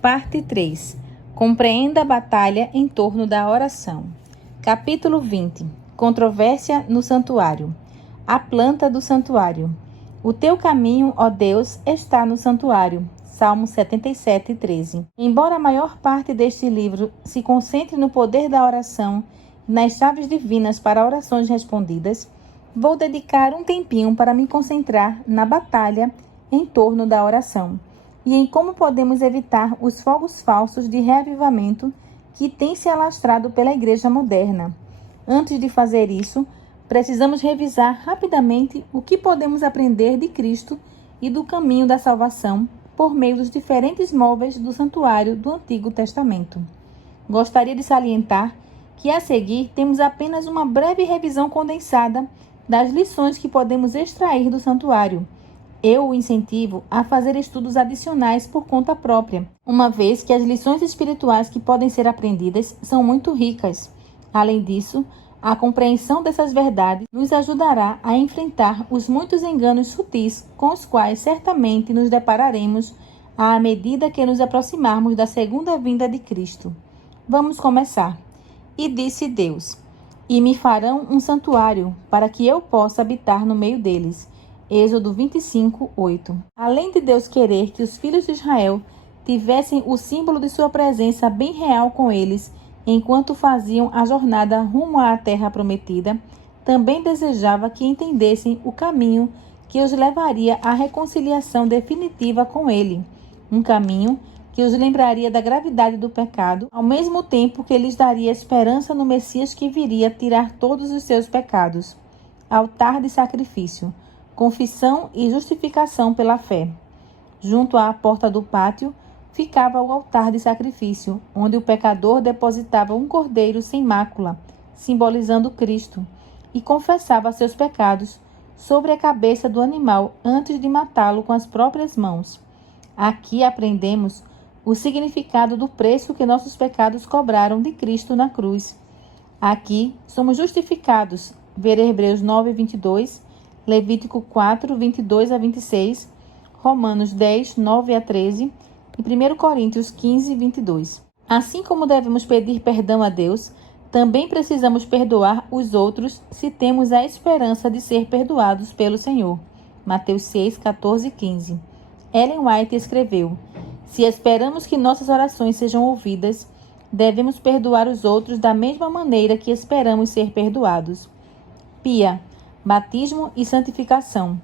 Parte 3. Compreenda a batalha em torno da oração. Capítulo 20. Controvérsia no santuário. A planta do santuário. O teu caminho, ó Deus, está no santuário. Salmo 77, 13. Embora a maior parte deste livro se concentre no poder da oração e nas chaves divinas para orações respondidas, vou dedicar um tempinho para me concentrar na batalha em torno da oração e em como podemos evitar os fogos falsos de reavivamento que têm se alastrado pela igreja moderna. Antes de fazer isso, precisamos revisar rapidamente o que podemos aprender de Cristo e do caminho da salvação por meio dos diferentes móveis do santuário do Antigo Testamento. Gostaria de salientar que a seguir temos apenas uma breve revisão condensada das lições que podemos extrair do santuário. Eu o incentivo a fazer estudos adicionais por conta própria, uma vez que as lições espirituais que podem ser aprendidas são muito ricas. Além disso, a compreensão dessas verdades nos ajudará a enfrentar os muitos enganos sutis com os quais certamente nos depararemos à medida que nos aproximarmos da segunda vinda de Cristo. Vamos começar. E disse Deus: E me farão um santuário, para que eu possa habitar no meio deles. Êxodo 25, 8. Além de Deus querer que os filhos de Israel tivessem o símbolo de sua presença bem real com eles, enquanto faziam a jornada rumo à terra prometida, também desejava que entendessem o caminho que os levaria à reconciliação definitiva com ele, um caminho que os lembraria da gravidade do pecado, ao mesmo tempo que lhes daria esperança no Messias que viria tirar todos os seus pecados. Altar de sacrifício, confissão e justificação pela fé. Junto à porta do pátio ficava o altar de sacrifício, onde o pecador depositava um cordeiro sem mácula, simbolizando Cristo, e confessava seus pecados sobre a cabeça do animal antes de matá-lo com as próprias mãos. Aqui aprendemos o significado do preço que nossos pecados cobraram de Cristo na cruz. Aqui somos justificados, ver Hebreus 9, 22, Levítico 4, 22 a 26, Romanos 10, 9 a 13 e 1 Coríntios 15, 22. Assim como devemos pedir perdão a Deus, também precisamos perdoar os outros se temos a esperança de ser perdoados pelo Senhor. Mateus 6, 14 e 15. Ellen White escreveu: Se esperamos que nossas orações sejam ouvidas, devemos perdoar os outros da mesma maneira que esperamos ser perdoados. Pia, batismo e santificação.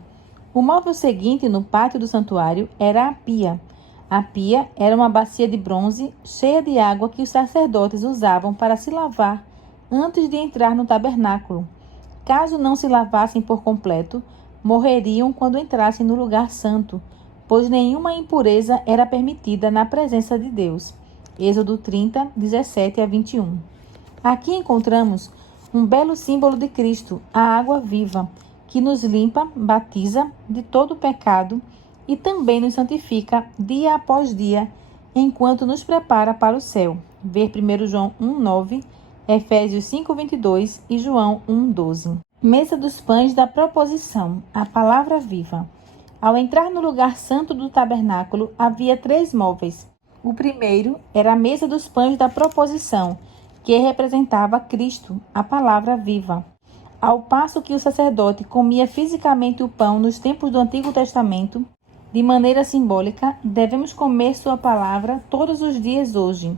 O móvel seguinte no pátio do santuário era a pia. A pia era uma bacia de bronze cheia de água que os sacerdotes usavam para se lavar antes de entrar no tabernáculo. Caso não se lavassem por completo, morreriam quando entrassem no lugar santo, pois nenhuma impureza era permitida na presença de Deus. Êxodo 30, 17 a 21. Aqui encontramos um belo símbolo de Cristo, a água viva, que nos limpa, batiza de todo o pecado e também nos santifica dia após dia, enquanto nos prepara para o céu. Ver 1 João 1,9, Efésios 5,22 e João 1,12. Mesa dos pães da proposição, a palavra viva. Ao entrar no lugar santo do tabernáculo, havia 3 móveis. O primeiro era a mesa dos pães da proposição, que representava Cristo, a palavra viva. Ao passo que o sacerdote comia fisicamente o pão nos tempos do Antigo Testamento, de maneira simbólica, devemos comer sua palavra todos os dias hoje.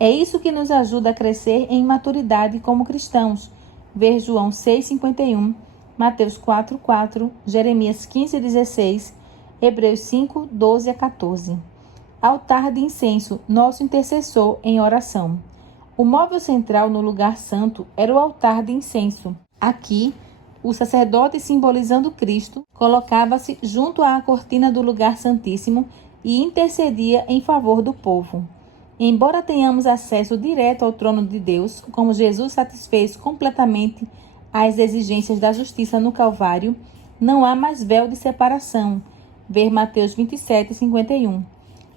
É isso que nos ajuda a crescer em maturidade como cristãos. Ver João 6,51, Mateus 4,4, Jeremias 15,16, Hebreus 5, 12 a 14. Altar de incenso, nosso intercessor em oração. O móvel central no lugar santo era o altar de incenso. Aqui, o sacerdote, simbolizando Cristo, colocava-se junto à cortina do lugar santíssimo e intercedia em favor do povo. Embora tenhamos acesso direto ao trono de Deus, como Jesus satisfez completamente as exigências da justiça no Calvário, não há mais véu de separação. Ver Mateus 27, 51.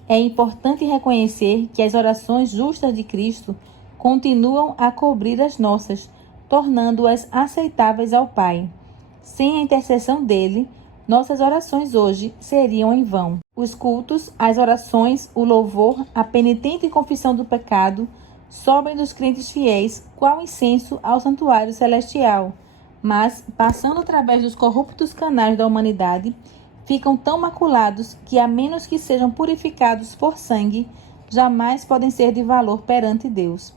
É importante reconhecer que as orações justas de Cristo continuam a cobrir as nossas, tornando-as aceitáveis ao Pai. Sem a intercessão dele, nossas orações hoje seriam em vão. Os cultos, as orações, o louvor, a penitente confissão do pecado sobem dos crentes fiéis, qual incenso ao santuário celestial, mas, passando através dos corruptos canais da humanidade, ficam tão maculados que, a menos que sejam purificados por sangue, jamais podem ser de valor perante Deus.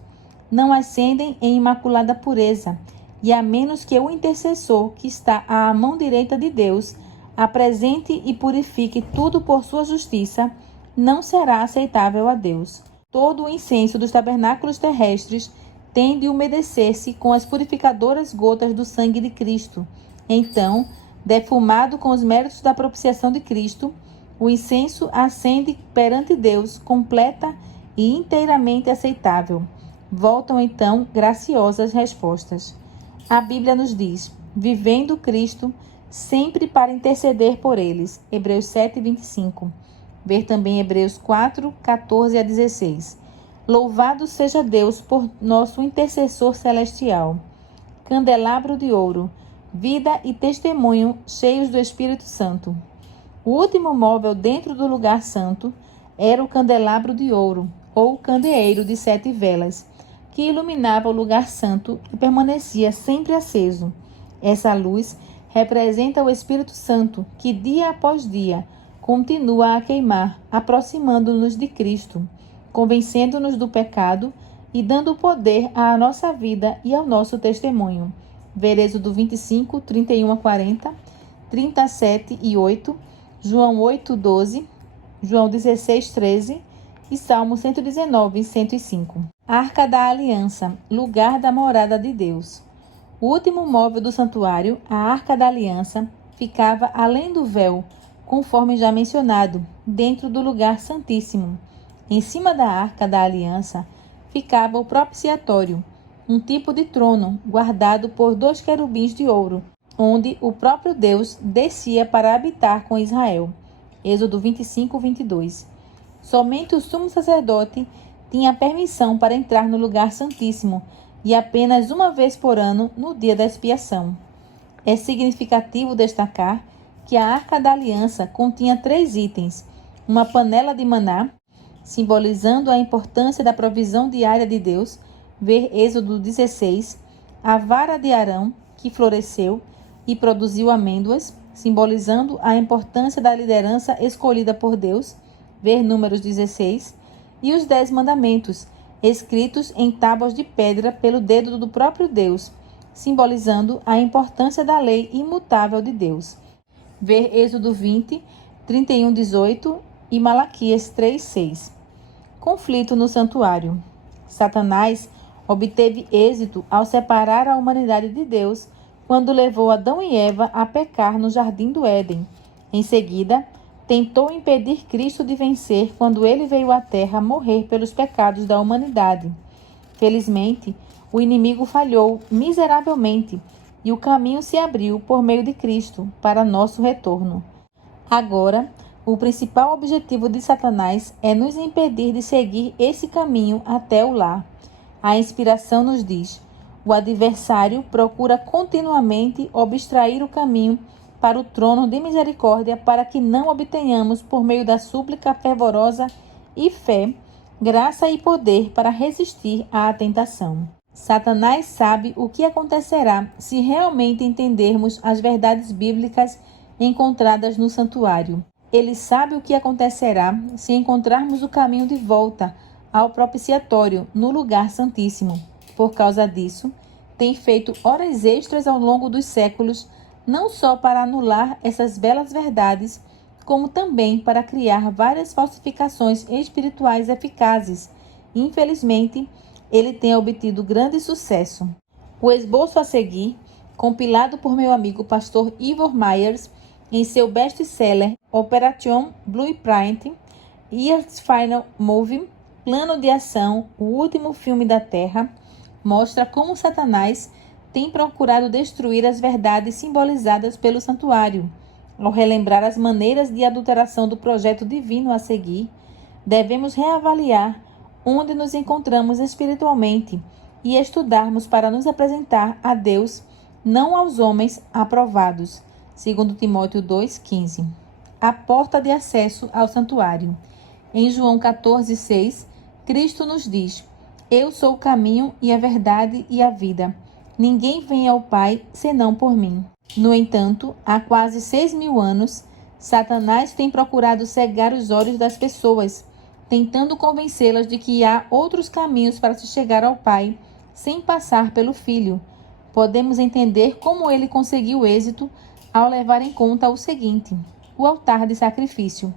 Não ascendem em imaculada pureza, e a menos que o intercessor, que está à mão direita de Deus, apresente e purifique tudo por sua justiça, não será aceitável a Deus. Todo o incenso dos tabernáculos terrestres tem de umedecer-se com as purificadoras gotas do sangue de Cristo. Então, defumado com os méritos da propiciação de Cristo, o incenso ascende perante Deus, completa e inteiramente aceitável. Voltam então graciosas respostas. A Bíblia nos diz: vivendo Cristo, sempre para interceder por eles. Hebreus 7:25. Ver também Hebreus 4:14 a 16. Louvado seja Deus por nosso intercessor celestial. Candelabro de ouro, vida e testemunho cheios do Espírito Santo. O último móvel dentro do lugar santo era o candelabro de ouro, ou candeeiro de 7 velas, que iluminava o lugar santo e permanecia sempre aceso. Essa luz representa o Espírito Santo, que dia após dia continua a queimar, aproximando-nos de Cristo, convencendo-nos do pecado e dando poder à nossa vida e ao nosso testemunho. Ver Êxodo 25, 31 a 40, 37 e 8, João 8, 12, João 16, 13 e Salmo 119, 105. Arca da Aliança, lugar da morada de Deus. O último móvel do santuário, a Arca da Aliança, ficava além do véu, conforme já mencionado, dentro do lugar santíssimo. Em cima da Arca da Aliança ficava o propiciatório, um tipo de trono guardado por 2 querubins de ouro, onde o próprio Deus descia para habitar com Israel. Êxodo 25, 22. Somente o sumo sacerdote tinha permissão para entrar no lugar santíssimo, e apenas uma vez por ano, no dia da expiação. É significativo destacar que a Arca da Aliança continha 3 itens: uma panela de maná, simbolizando a importância da provisão diária de Deus, ver Êxodo 16, a vara de Arão, que floresceu e produziu amêndoas, simbolizando a importância da liderança escolhida por Deus, ver Números 16, e os 10 mandamentos, escritos em tábuas de pedra pelo dedo do próprio Deus, simbolizando a importância da lei imutável de Deus. Ver Êxodo 20, 31, 18 e Malaquias 3, 6. Conflito no santuário. Satanás obteve êxito ao separar a humanidade de Deus quando levou Adão e Eva a pecar no jardim do Éden. Em seguida, tentou impedir Cristo de vencer quando ele veio à Terra morrer pelos pecados da humanidade. Felizmente, o inimigo falhou miseravelmente e o caminho se abriu por meio de Cristo para nosso retorno. Agora, o principal objetivo de Satanás é nos impedir de seguir esse caminho até o lar. A inspiração nos diz: o adversário procura continuamente obstruir o caminho para o trono de misericórdia, para que não obtenhamos, por meio da súplica fervorosa e fé, graça e poder para resistir à tentação. Satanás sabe o que acontecerá se realmente entendermos as verdades bíblicas encontradas no santuário. Ele sabe o que acontecerá se encontrarmos o caminho de volta ao propiciatório no lugar santíssimo. Por causa disso, tem feito horas extras ao longo dos séculos, não só para anular essas belas verdades, como também para criar várias falsificações espirituais eficazes. Infelizmente, ele tem obtido grande sucesso. O esboço a seguir, compilado por meu amigo pastor Ivor Myers em seu best-seller Operation Blueprint, Earth's Final Movie, Plano de Ação, o último filme da Terra, mostra como Satanás tem procurado destruir as verdades simbolizadas pelo santuário. Ao relembrar as maneiras de adulteração do projeto divino a seguir, devemos reavaliar onde nos encontramos espiritualmente e estudarmos para nos apresentar a Deus, não aos homens aprovados. 2 Timóteo 2,15. a porta de acesso ao santuário. Em João 14,6, Cristo nos diz: Eu sou o caminho e a verdade e a vida. Ninguém vem ao Pai senão por mim. No entanto, há quase 6.000 anos, Satanás tem procurado cegar os olhos das pessoas, tentando convencê-las de que há outros caminhos para se chegar ao Pai, sem passar pelo Filho. Podemos entender como ele conseguiu êxito ao levar em conta o seguinte: o altar de sacrifício.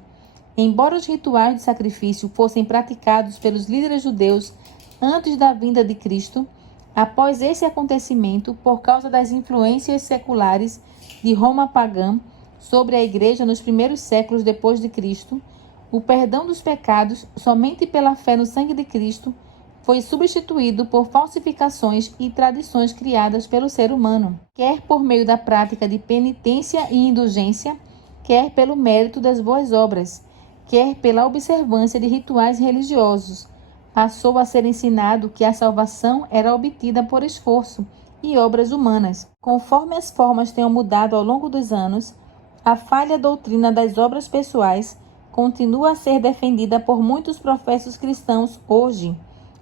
Embora os rituais de sacrifício fossem praticados pelos líderes judeus antes da vinda de Cristo, após esse acontecimento, por causa das influências seculares de Roma pagã sobre a Igreja nos primeiros séculos depois de Cristo, o perdão dos pecados, somente pela fé no sangue de Cristo, foi substituído por falsificações e tradições criadas pelo ser humano, quer por meio da prática de penitência e indulgência, quer pelo mérito das boas obras, quer pela observância de rituais religiosos. Passou a ser ensinado que a salvação era obtida por esforço e obras humanas. Conforme as formas tenham mudado ao longo dos anos, a falha doutrina das obras pessoais continua a ser defendida por muitos professos cristãos hoje.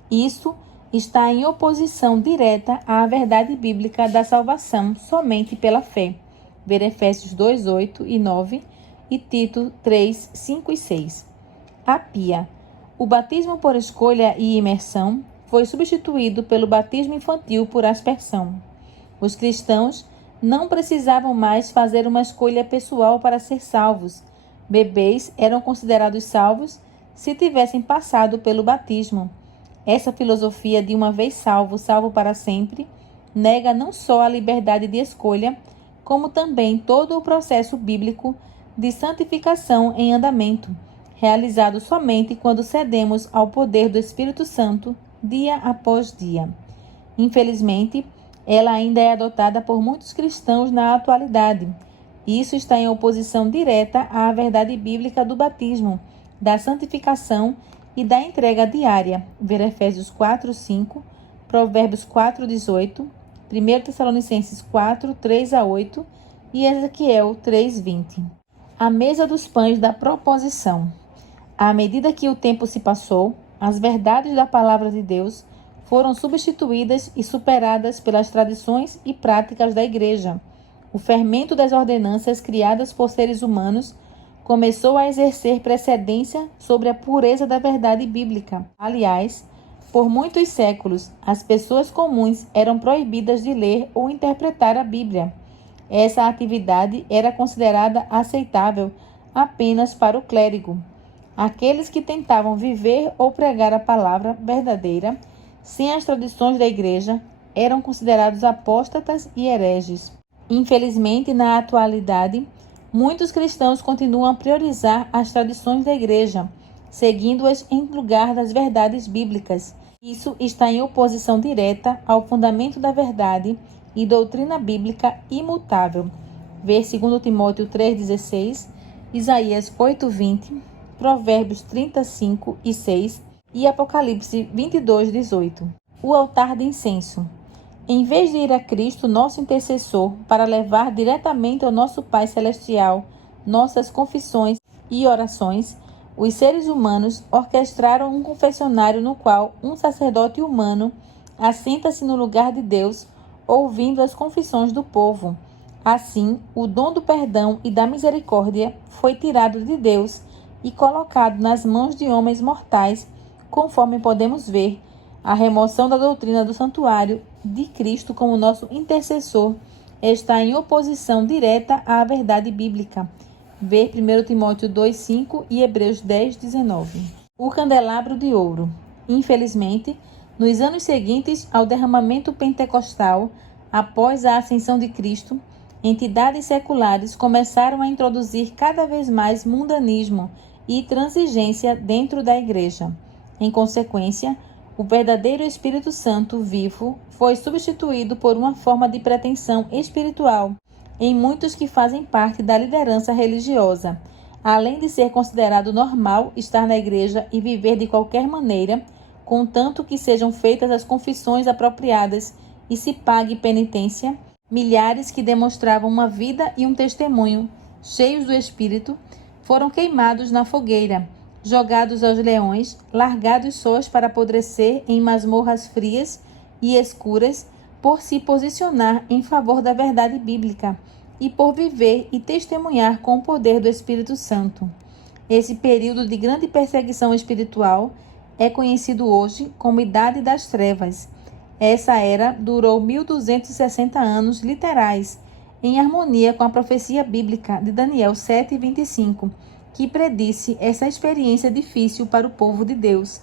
Isso está em oposição direta à verdade bíblica da salvação somente pela fé. Ver Efésios 2, 8 e 9 e Tito 3, 5 e 6. A pia. O batismo por escolha e imersão foi substituído pelo batismo infantil por aspersão. Os cristãos não precisavam mais fazer uma escolha pessoal para ser salvos. Bebês eram considerados salvos se tivessem passado pelo batismo. Essa filosofia de uma vez salvo, salvo para sempre, nega não só a liberdade de escolha, como também todo o processo bíblico de santificação em andamento, realizado somente quando cedemos ao poder do Espírito Santo dia após dia. Infelizmente, ela ainda é adotada por muitos cristãos na atualidade. Isso está em oposição direta à verdade bíblica do batismo, da santificação e da entrega diária. Ver Efésios 4, 5, Provérbios 4, 18, 1 Tessalonicenses 4, 3 a 8 e Ezequiel 3, 20. A mesa dos pães da proposição. À medida que o tempo se passou, as verdades da palavra de Deus foram substituídas e superadas pelas tradições e práticas da Igreja. O fermento das ordenanças criadas por seres humanos começou a exercer precedência sobre a pureza da verdade bíblica. Aliás, por muitos séculos, as pessoas comuns eram proibidas de ler ou interpretar a Bíblia. Essa atividade era considerada aceitável apenas para o clérigo. Aqueles que tentavam viver ou pregar a palavra verdadeira sem as tradições da Igreja eram considerados apóstatas e hereges. Infelizmente, na atualidade, muitos cristãos continuam a priorizar as tradições da Igreja, seguindo-as em lugar das verdades bíblicas. Isso está em oposição direta ao fundamento da verdade e doutrina bíblica imutável. Ver 2 Timóteo 3,16, Isaías 8,20, Provérbios 35 e 6 e Apocalipse 22, 18. O altar de incenso. Em vez de ir a Cristo, nosso intercessor, para levar diretamente ao nosso Pai Celestial nossas confissões e orações, os seres humanos orquestraram um confessionário no qual um sacerdote humano assenta-se no lugar de Deus, ouvindo as confissões do povo. Assim, o dom do perdão e da misericórdia foi tirado de Deus e colocado nas mãos de homens mortais, conforme podemos ver. A remoção da doutrina do santuário de Cristo como nosso intercessor está em oposição direta à verdade bíblica. Ver 1 Timóteo 2,5 e Hebreus 10, 19. O candelabro de ouro. Infelizmente, nos anos seguintes ao derramamento pentecostal, após a ascensão de Cristo, entidades seculares começaram a introduzir cada vez mais mundanismo e transigência dentro da Igreja. Em consequência, o verdadeiro Espírito Santo vivo foi substituído por uma forma de pretensão espiritual em muitos que fazem parte da liderança religiosa. Além de ser considerado normal estar na igreja e viver de qualquer maneira, contanto que sejam feitas as confissões apropriadas e se pague penitência, milhares que demonstravam uma vida e um testemunho cheios do Espírito foram queimados na fogueira, jogados aos leões, largados sós para apodrecer em masmorras frias e escuras, por se posicionar em favor da verdade bíblica e por viver e testemunhar com o poder do Espírito Santo. Esse período de grande perseguição espiritual é conhecido hoje como Idade das Trevas. Essa era durou 1260 anos literais, em harmonia com a profecia bíblica de Daniel 7:25, que predisse essa experiência difícil para o povo de Deus.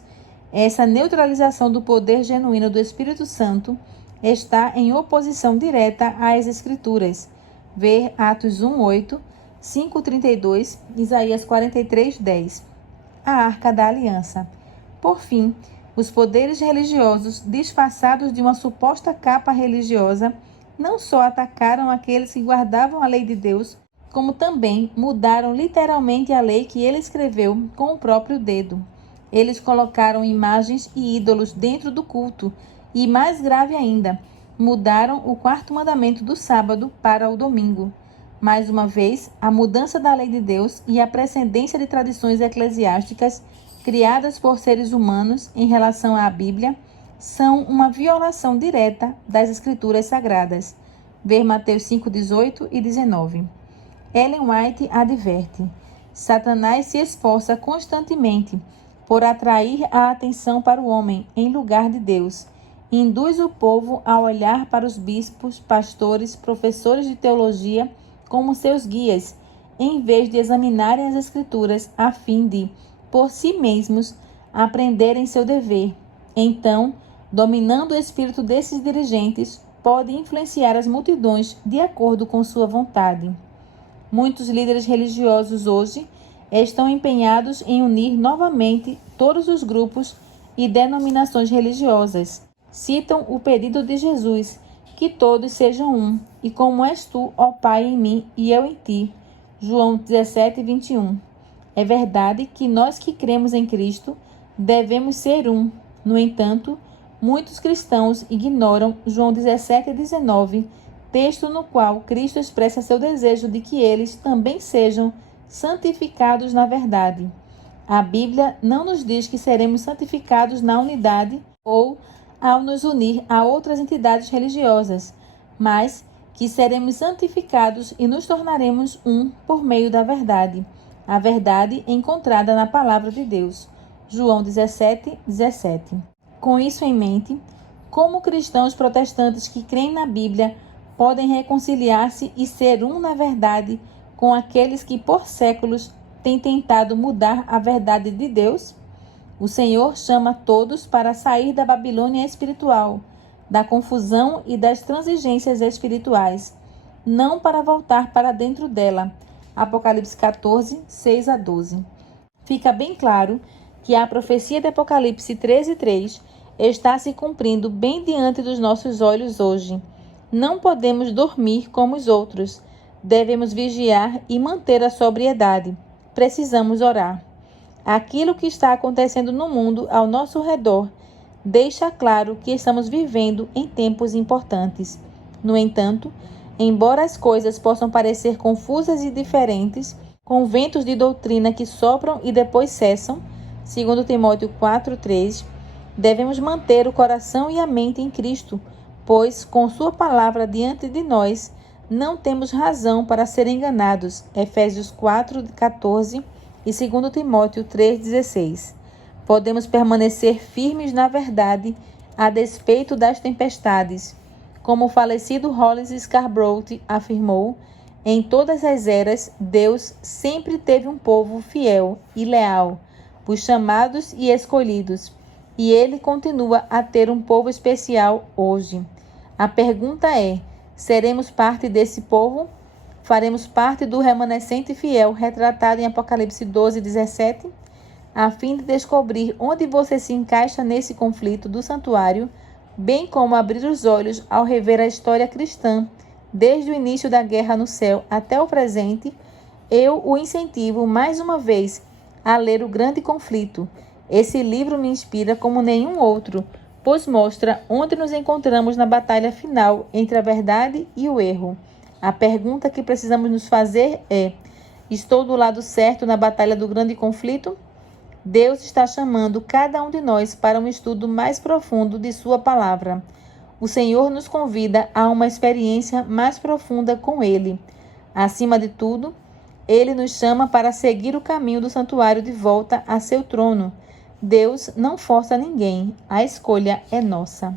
Essa neutralização do poder genuíno do Espírito Santo está em oposição direta às Escrituras. Ver Atos 1:8, 5:32, Isaías 43:10. A Arca da Aliança. Por fim, os poderes religiosos, disfarçados de uma suposta capa religiosa, não só atacaram aqueles que guardavam a lei de Deus, como também mudaram literalmente a lei que ele escreveu com o próprio dedo. Eles colocaram imagens e ídolos dentro do culto e, mais grave ainda, mudaram o quarto mandamento do sábado para o domingo. Mais uma vez, a mudança da lei de Deus e a precedência de tradições eclesiásticas criadas por seres humanos em relação à Bíblia são uma violação direta das Escrituras Sagradas. Ver Mateus 5:18 e 19. Ellen White adverte: Satanás se esforça constantemente por atrair a atenção para o homem em lugar de Deus. Induz o povo a olhar para os bispos, pastores, professores de teologia como seus guias, em vez de examinarem as Escrituras a fim de, por si mesmos, aprenderem seu dever. Então, dominando o espírito desses dirigentes, pode influenciar as multidões de acordo com sua vontade. Muitos líderes religiosos hoje estão empenhados em unir novamente todos os grupos e denominações religiosas. Citam o pedido de Jesus, que todos sejam um, e como és tu, ó Pai, em mim e eu em ti. João 17:21. É verdade que nós que cremos em Cristo devemos ser um. No entanto, muitos cristãos ignoram João 17:19, texto no qual Cristo expressa seu desejo de que eles também sejam santificados na verdade. A Bíblia não nos diz que seremos santificados na unidade ou ao nos unir a outras entidades religiosas, mas que seremos santificados e nos tornaremos um por meio da verdade, a verdade encontrada na Palavra de Deus. João 17:17. Com isso em mente, como cristãos protestantes que creem na Bíblia podem reconciliar-se e ser um na verdade com aqueles que por séculos têm tentado mudar a verdade de Deus? O Senhor chama todos para sair da Babilônia espiritual, da confusão e das transigências espirituais, não para voltar para dentro dela. Apocalipse 14, 6-12. Fica bem claro que a profecia de Apocalipse 13:3 está se cumprindo bem diante dos nossos olhos hoje. Não podemos dormir como os outros. Devemos vigiar e manter a sobriedade. Precisamos orar. Aquilo que está acontecendo no mundo ao nosso redor deixa claro que estamos vivendo em tempos importantes. No entanto, embora as coisas possam parecer confusas e diferentes, com ventos de doutrina que sopram e depois cessam, segundo Timóteo 4:3, devemos manter o coração e a mente em Cristo, pois, com sua palavra diante de nós, não temos razão para ser enganados. Efésios 4:14 e 2 Timóteo 3:16. Podemos permanecer firmes na verdade a despeito das tempestades. Como o falecido Rollins Scarborough afirmou, em todas as eras, Deus sempre teve um povo fiel e leal, os chamados e escolhidos, e Ele continua a ter um povo especial hoje. A pergunta é: seremos parte desse povo? Faremos parte do remanescente fiel retratado em Apocalipse 12:17? A fim de descobrir onde você se encaixa nesse conflito do santuário, bem como abrir os olhos ao rever a história cristã, desde o início da guerra no céu até o presente, eu o incentivo mais uma vez a ler O Grande Conflito. Esse livro me inspira como nenhum outro, pois mostra onde nos encontramos na batalha final entre a verdade e o erro. A pergunta que precisamos nos fazer é: Estou do lado certo na batalha do grande conflito? Deus está chamando cada um de nós para um estudo mais profundo de Sua palavra. O Senhor nos convida a uma experiência mais profunda com Ele. Acima de tudo, Ele nos chama para seguir o caminho do santuário de volta a seu trono. Deus não força ninguém, a escolha é nossa.